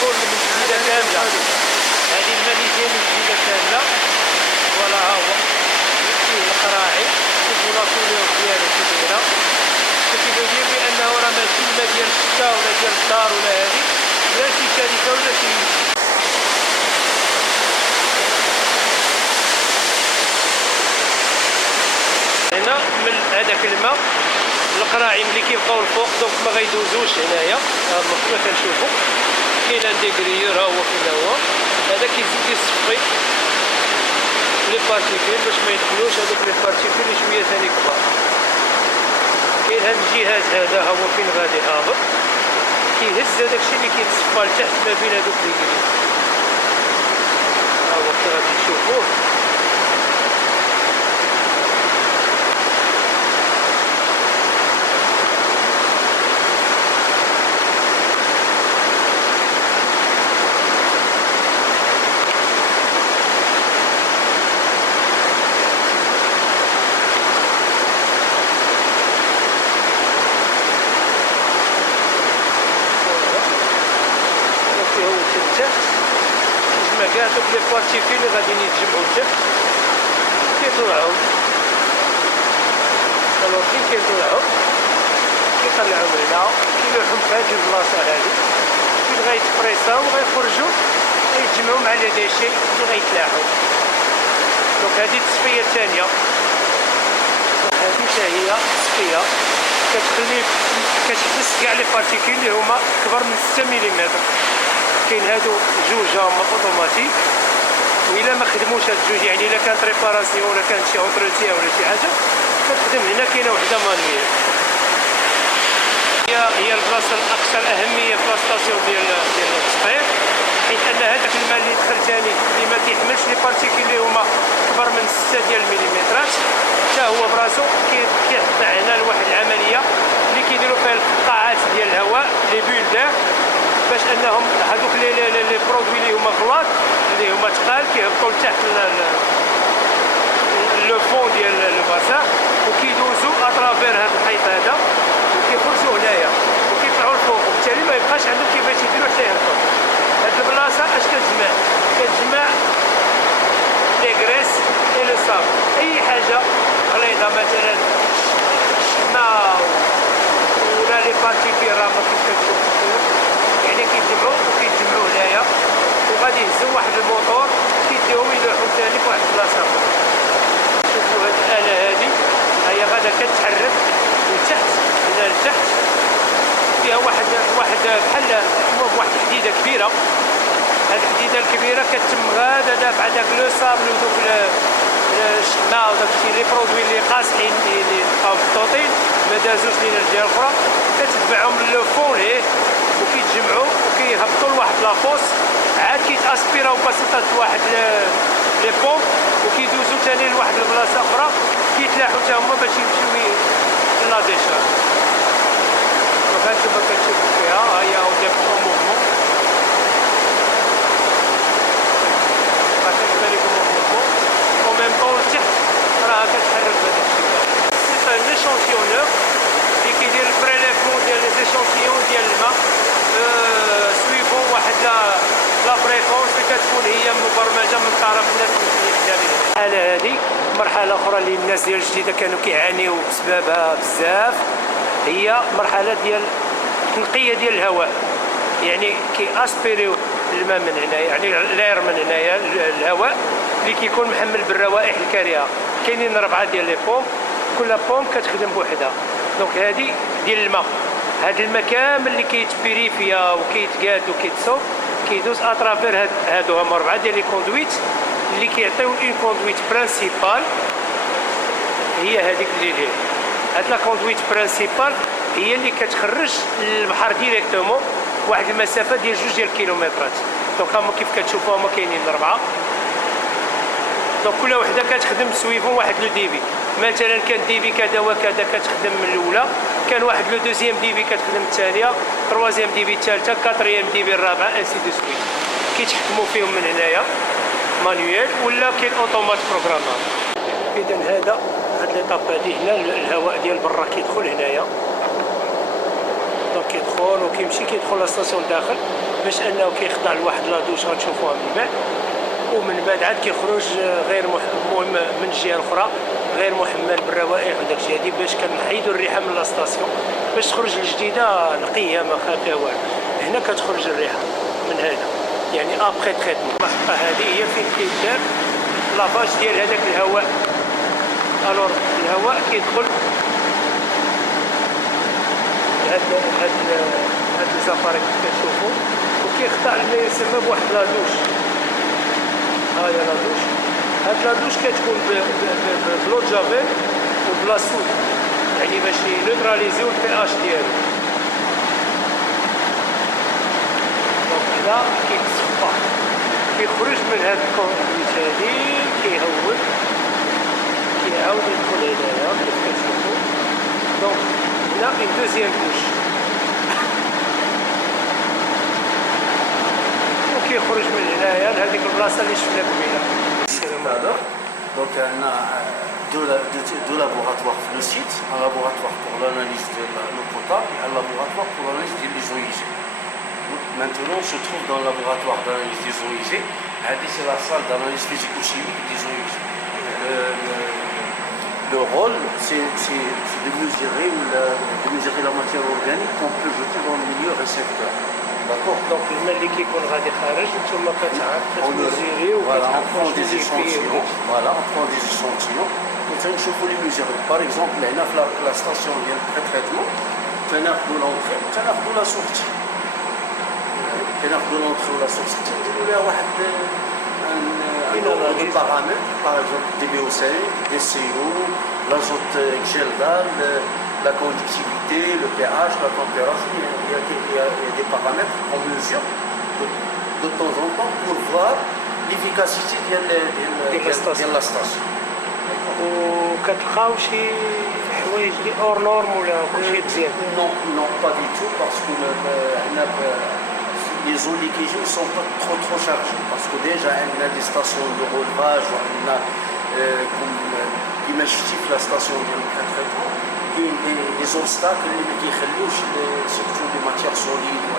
تكون من جديدة كاملة. هذه الماليزية من جديدة كاملة. فوالا ها هو فيه القراعي، شوفوا لا كولور ديالو كي دايرة. كيفو دير بأنه راه ماشي لا ديال الشتا ولا ديال الدار ولا هادي، لا شي شركة ولا شي. هنا من هذاك الماء القراعي ملي كيبقاو الفوق دونك ما غيدوزوش هنايا. كما كنشوفوا كاين ان ديغريور ها هو فين هو، هذا كيزيد يصفي لي بارتيكول باش ما يدخلوش هذوك لي بارتيكول شويه ثاني كبار. كاين هاد الجهاز هذا ها هو فين غادي هابط، كيهز هذاك الشيء اللي كيتصفى لتحت ما بين هذوك لي كريم. ها هو كي غادي تشوفوه كاع دوك لي بارتيكول اللي غاديين يتجمعوا لتحت كيطلعوا. الوغ كي كيطلعوا كيطلعوا هنا كيلوحوا في هاد البلاصه هادي، فين غيتبريساو وغيخرجوا غيتجمعوا مع لي ديشي اللي غيتلاحوا. دونك هادي التصفيه الثانيه. هادي حتى هي تصفيه كتحبس كاع لي بارتيكول اللي هما كبر من 6 ملم. كاين هادو جوج هما اوتوماتيك، وإلا ما خدموش هاد الجوج يعني إلا كانت ريباراسيون ولا كانت شي اونتروتيان ولا شي حاجة كتخدم. هنا كاينة وحدة مانويال. هي البلاصة الأكثر أهمية في لاستاسيون ديال التصفير، حيت أن هذاك الماء اللي دخل ثاني اللي ما كيحملش لي بارتيكول اللي هما كبر من 6 ديال المليمترات حتى هو براسو كيخضع هنا لواحد العملية اللي كيديروا فيها الفقاعات ديال الهواء لي بول دير، باش انهم هذوك لي برودوي اللي هما غلاط اللي هما ثقال كيهبطوا لتحت لو فون ديال لو باسان وكيدوزوا اترافير هذا الحيط هذا وكيخرجوا هنايا وكيطلعوا لفوق، وبالتالي ما يبقاش عندهم كيفاش يديروا حتى يهبطوا. هاد البلاصه اش كتجمع لي غريس اي لو صاب، اي حاجه غليظه مثلا الماء ولا لي بارتيكول راه كيف كتشوفوا يعني كيتجمعوا هنايا وغادي يهزوا واحد الموتور كيديهم يلوحوا ثاني فواحد البلاصه. شوفوا هاد الآلة هادي هي غادا كتحرك لتحت هنا لتحت، فيها واحد بحال واحد الحديده كبيره. هاد الحديده الكبيره كتم غادا دافعه داك لو صابل ودوك الشماء وداك الشيء لي برودوي اللي قاصحين اللي بقاو محطوطين ما دازوش لينا الجهه الاخرى، كتتبعهم لو فون ليه وكيتجمعوا وكيهبطوا لواحد لافوس، عاد كيتاسبيراو بسيطه لواحد لي بومب وكيدوزوا ثاني لواحد البلاصه اخرى كيتلاحوا حتى هما باش يمشيو لا ديشارج. دونك هانتوما كتشوفوا فيها ها هي اون موفمون، راه كتبان لكم موفمون او ميم طون لتحت راها كتحرك بهذاك الشيء. سي ان ايشونتيونور اللي كيدير البريليفمون ديال لي ايشونتيون ديال الماء سويفون واحد لا فريكونس اللي كتكون هي مبرمجه من طرف الناس اللي خدامين. الحاله هذه مرحله اخرى اللي الناس ديال الجديده كانوا كيعانيو بسببها بزاف، هي مرحله ديال التنقيه ديال الهواء. يعني كياسبيريو الماء من هنايا، يعني الاير من هنايا الهواء اللي كيكون محمل بالروائح الكريهه. كاينين 4 ديال لي بومب، كل بومب كتخدم بوحدها. دونك هذه ديال الماء، هاد الماء كامل اللي كيتبيريفيا وكيتقاد وكيتصوب كيدوز اترافير هادو هما 4 ديال لي كوندويت اللي كيعطيو اون كوندويت برانسيبال هي هذيك اللي داير. هاد لا كوندويت برانسيبال هي اللي كتخرج للبحر ديريكتومون واحد المسافه ديال 2 كيلومترات. دونك هما كيف كتشوفوا هما كاينين 4، دونك كل وحده كتخدم سويفون واحد لو ديبي. مثلا كان ديبي كذا وكذا كتخدم من الاولى، كان واحد لو دوزيام ديبي كتخدم الثانيه، تروازيام ديبي الثالثه، كاتريام ديبي الرابعه، انسي دو سويت. كيتحكموا فيهم من هنايا مانيوال ولا كاين اوتومات بروغرامار. اذا هاد ليطاب هادي هنا الهواء ديال برا كيدخل هنايا، دونك كيدخل وكيمشي كيدخل لا ستاسيون داخل باش انه كيخضع لواحد لادوش غتشوفوها من بعد، ومن بعد عاد كيخرج غير مهم من الجهه الاخرى غير محمل بالروائح وداكشي. هادي باش كنحيدوا الريحه من لاستاسيون باش تخرج الجديده نقيه ما فيها والو. هنا كتخرج الريحه من هذا يعني ابخي تريتمون. المحطه هذه هي فين كيدار لافاج ديال هذاك الهواء. الور الهواء كيدخل هاد الزفارق كتشوفوا وكيخضع لما يسمى بواحد لادوش. ها هي لادوش. هاد لادوش كتكون بلو جافيل وبلا سود يعني باش ينوتراليزيو البي اش ديالو. دونك هنا كيتصفى كيخرج من هاد الكونتيت هادي كيهود كيعاود يدخل هنايا كيف كتشوفوا. دونك هنا اون دوزيام بوش وكيخرج من هنايا لهاديك البلاصه اللي شفنا قبيله. Donc on a deux laboratoires sur le site, un laboratoire pour l'analyse de l'eau potable et un laboratoire pour l'analyse des eaux usées. Maintenant on se trouve dans le laboratoire d'analyse des eaux usées. C'est la salle d'analyse physico-chimique des eaux usées. Le rôle c'est de mesurer la matière organique qu'on peut jeter dans le milieu récepteur. D'accord. Donc الماء اللي كيكون غادي خارج نتوما كتميزيري وكتعرفوا on prend des échantillons. Voilà, on prend des échantillons. ونشوفوا les mesurer. Par exemple, هنا في la station ديال التريتمون تناخذوا l'entrée تناخذوا la sortie. تناخذوا l'entrée ولا sortie تنديروا لها واحد un paramètre, par exemple DBO5, DCO, l'azote Geldal, la conductivité, le pH, la température. Il y a des paramètres qu'on mesure de temps en temps pour voir l'efficacité de la station. وكتلقاو شي حوايج اللي اور نورم ولا كلشي مزيان؟ Non, pas du tout, parce que les eaux liquigées ne sont pas trop chargées. Parce que déjà, on a des stations de relevage, on a qui justifient la station de traitement. Des obstacles qui خلوش surtout les matières solides ou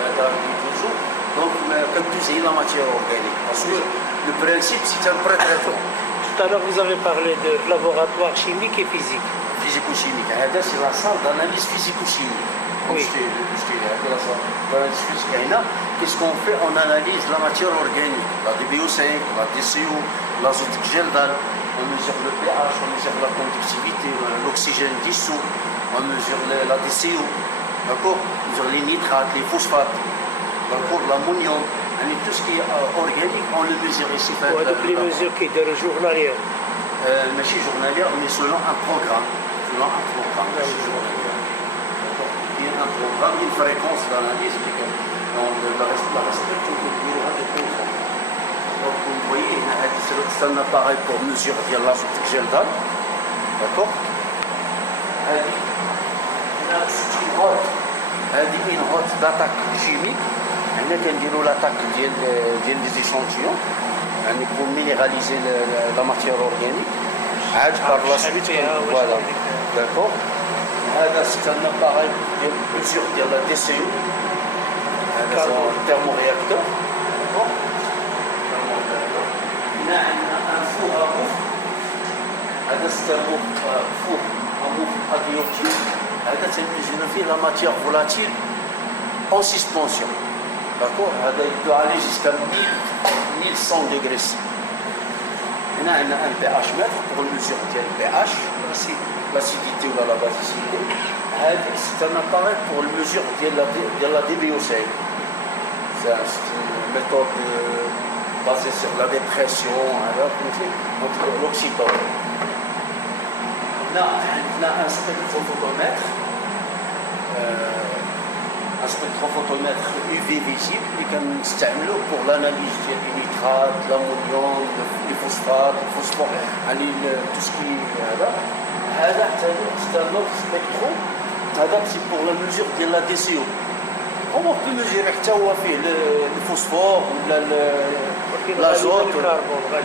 les eaux. Donc, comme tu sais, la matière organique. Parce que le principe, c'est un pré-traitement. Tout à l'heure, vous avez parlé de laboratoire chimique et physique. Physico-chimique. C'est la salle d'analyse physico-chimique. Oui. La salle d'analyse physico-chimique. Qu'est-ce qu'on fait? On analyse la matière organique, la DBO5, la DCO, l'azote Geldal. On mesure le pH, on mesure la conductivité, l'oxygène dissous, on mesure la DCO, d'accord? On mesure les nitrates, les phosphates, d'accord? L'ammonium. Tout ce qui est organique, on le mesure ici. Donc les mesures qui sont journalières. Mais journalière, mais selon un programme. Selon un programme. Il y a un programme, une fréquence d'analyse, la respecte au bureau de contrôle. Donc vous voyez, c'est un appareil pour mesurer l'azote Geldal. D'accord? C'est une route d'attaque chimique. On a l'attaque des échantillons pour minéraliser la matière organique. Par la suite, voilà. D'accord. C'est un appareil de mesure de la DCO. C'est un thermoréacteur. On a un four à bouffe. C'est un four à bouffe radioactif. C'est mesurer la matière volatile en suspension. D'accord. Il peut aller jusqu'à 1100 degrés. On a un pH mètre pour mesurer le pH, l'acidité ou la basicité. C'est un appareil pour mesurer de la DBO5. C'est une méthode basée sur la dépression, contre l'oxytocine. On a un spectrophotomètre. Un spectrophotomètre UV visible اللي كنستعملوه pour l'analyse ديال النيترات, l'ammonium, les phosphates, le phosphore, tout ce qui هذا c'est un autre spectro. هذا c'est pour la mesure de la DCO. On peut mesurer حتى هو فيه الفوسفور ولا l'azote.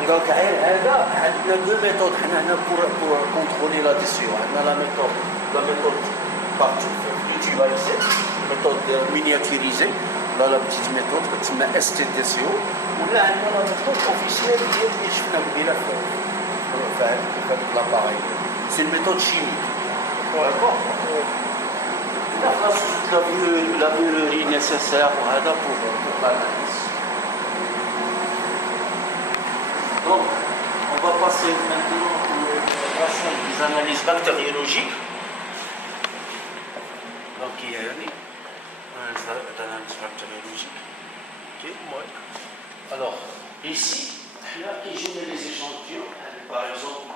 Donc هذا عندنا deux méthodes حنا هنا pour contrôler la DCO. عندنا la méthode par tubalisée, méthode miniaturisée, ولا لا بتيت ميثود كتسمى STDCO ولا عندنا لا ميثود اوفيسيال ديال اللي شفنا قبيله في هذاك لاباغي سي ميثود شيميك داكوغ لا خلاص لا بيولوجي نيسيسير وهذا بور l'analyse. Donc, on va passer maintenant aux des analyses bactériologiques. Donc, il y a l'analyse bactériologique. Okay. Ouais. Alors, ici, là, je mets les échantillons. Par exemple,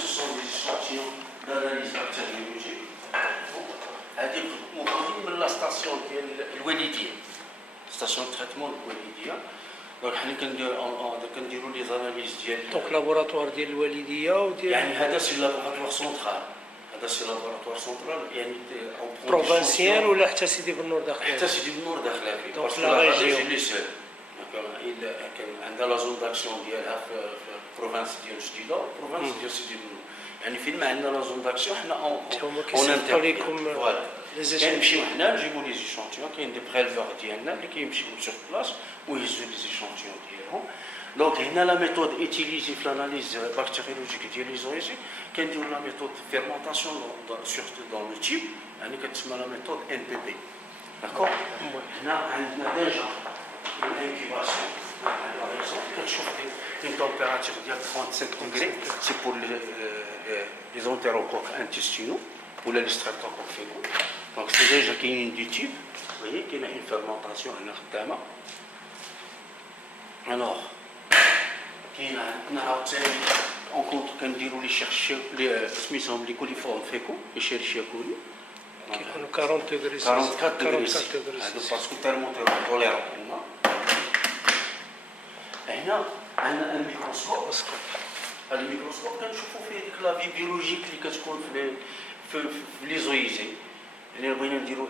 ce sont des échantillons d'analyse bactériologique. هذه مخرجين من لا ستاسيون ديال الوالديه ستاسيون تريتمون الوالديه دونك حنا كنديروا لي زاناليز ديال دونك لابوراتوار ديال الوالديه وديال يعني هذا سي لابوراتوار سونترال هذا سي لابوراتوار سونترال يعني بروفانسيال ولا حتى سيدي بنور داخل حتى سيدي بنور داخله فيه دونك لا ريجيون لي سول كان عندها لا زون داكسيون ديالها في البروفانس ديال جديده البروفانس ديال سيدي بنور يعني فين ما عندنا لا زون داكسيون حنا اون انترفيو فوالا كنمشيو حنا نجيبو لي زيشونتيون كاين دي بريلفور ديالنا اللي كيمشيو سور بلاص ويهزوا لي زيشونتيون ديالهم دونك هنا لا ميثود ايتيليزي في لاناليز بكتيريولوجيك ديال لي زوريجين كنديرو لا ميثود فيرمونطاسيون سورتو دون لو تيب يعني كتسمى لا ميثود ان بي بي داكور هنا عندنا ديجا الانكيباسيون par exemple كتشوف une température de 37 degrés, c'est pour les entérocoques intestinaux ou les streptocoques fécaux. Donc c'est déjà qu'il y a du type, vous voyez qu'il y a une fermentation en ardama. Alors, on compte qu'on dit les chercheurs, les coliformes fécaux, les chercheurs coli. qui ont 40 degrés, 44 degrés, parce que tellement tolérant. هنا عندنا الميكروسكوب هذا الميكروسكوب كنشوفوا فيه ديك لا في بيولوجيك اللي كتكون في لي زويزي يعني بغينا نديرو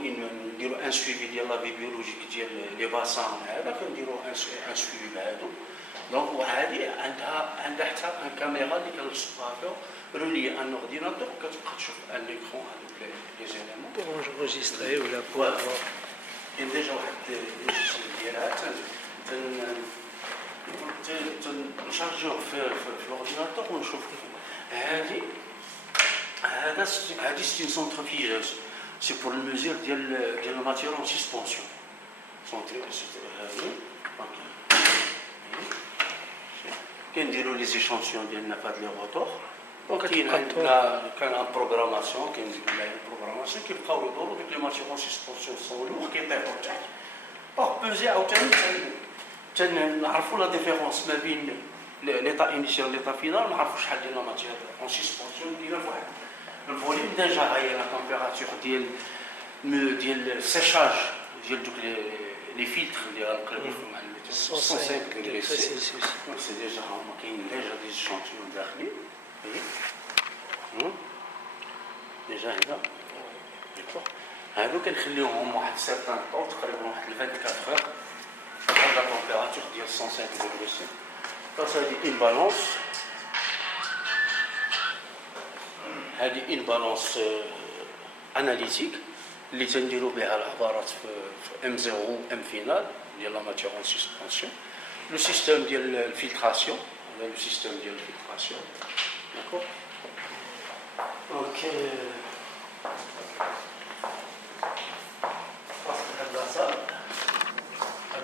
ان سويفي ديال لا في بيولوجيك ديال لي باسان هذا كنديرو ان سويفي بهادو دونك وهذه عندها حتى ان كاميرا اللي كنلصقوها فيها رولي ان اورديناتور كتبقى تشوف ان ليكرون هذوك لي زيليمون بور انجستري ولا بور كاين ديجا واحد الريجيستر ديالها نشارجوه في الاورديناتور ونشوفو هذا سي سونترفيجاج سي بور الميزور ديال لا ماتير اون سسبونسيون كنديروا لي زيشونسيون ديالنا في هاد لي روتور دونك كاين ان بروغراماسيون كنديروا لها بروغراماسيون كيبقاو يدوروا ديك لي ماتير اون سسبونسيون سون لوغ كيطيحوا لتحت باغ بوزي عاوتاني نعرفوا لا ديفيرونس ما بين ليطا انيسيال ليطا فينال نعرفوا شحال ديال لا ماتير اون سسبونسيون ديال واحد الفوليوم ديجا هاهي لا تمبيراتور ديال السيشاج ديال دوك لي فيلتر اللي غنقلبوا فيهم مع 105 ديغري سيلسيوس دونك سي ديجا هما كاين ديجا دي شونتيون داخلين ديجا هنا ديكور هادو كنخليوهم واحد سيرتان طون تقريبا واحد 24 اور la température de 105 degrés C. Ça dit une balance. une balance analytique اللي تنديروا بها العبارات في M0 M final ديال la matière en suspension. Le système ديال الفلتراسيون هذا le système ديال الفلتراسيون. D'accord. OK.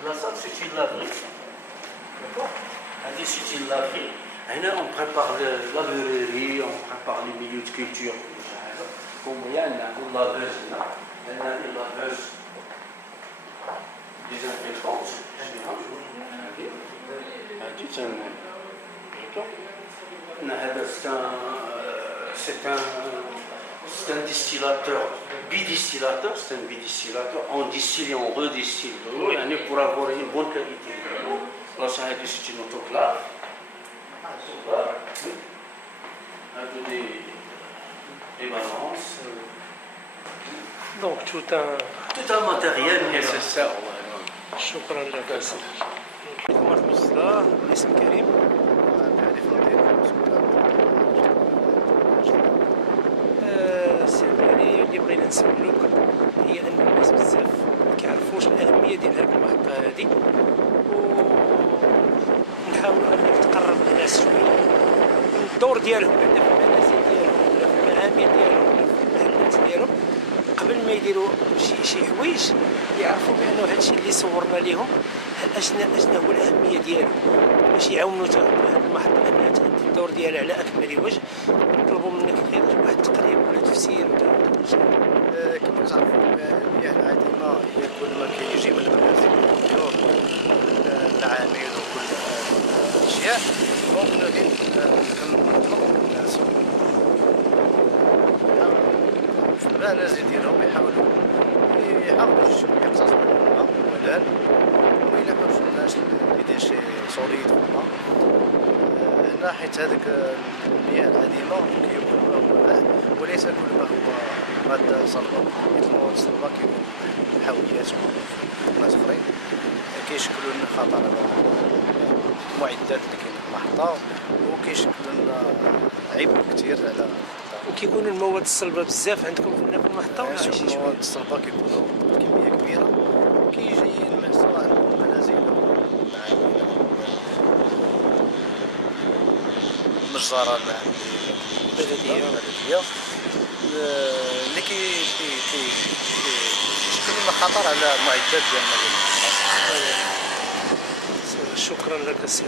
La salle, c'est une laverie. D'accord. C'est une laverie. On prépare la verrerie, on prépare les milieux de culture. Comme il y a une laveuse, une laveuse désinfectante. C'est un distillateur, bidistillateur, c'est un bidistillateur, on distille et on redistille de l'eau pour avoir une bonne qualité de l'eau. Là, c'est une autoclave. Avec des balances. Donc, tout un matériel nécessaire. شكرا لك يا سيدي. محمد مصطفى الاسم كريم. السؤال اللي بغينا نسولوك هي ان الناس بزاف ما كيعرفوش الاهميه ديال هذا الدور ديالهم بعدا في المنازل ديالهم ولا في المعامل ديالهم ولا في المحلات ديالهم، قبل ما يديروا شي حوايج يعرفوا بانه هادشي اللي صورنا لهم اشنا هو الاهميه ديالو، باش يعاونوا حتى هاد المحطه انها تأدي الدور ديالها على اكمل وجه. نطلبوا منك غير واحد التقرير ولا تفسير ولا كما تعرفوا المياه العادمة هي كل ما كيجي من المنازل والبيوت والمعامل وكل الأشياء. دونك كنطلب من الناس في المنازل ديالهم يحاولوا يقتصدوا من الماء والملال، وإلا ما وصلناش لدير شي سوليد في الماء هنا، حيت هذيك المياه العادمة كيكون ماء وليس كل ما هو مادة صلبة، مثل المواد الصلبة كيكون الحاويات وناس أخرين كيشكلوا لنا خطر على المعدات اللي كاين في المحطة، وكيشكلوا لنا عبء كثير على. وكيكون المواد الصلبه بزاف عندكم في المحطه ولا شي شويه؟ المواد الصلبة كيكونوا بكمية كبيرة، كيجي الماء سواء من المنازل أو المعامل المجزرة البلدية اللي كيشكل لنا خطر على المعدات ديالنا. شكرا لك السي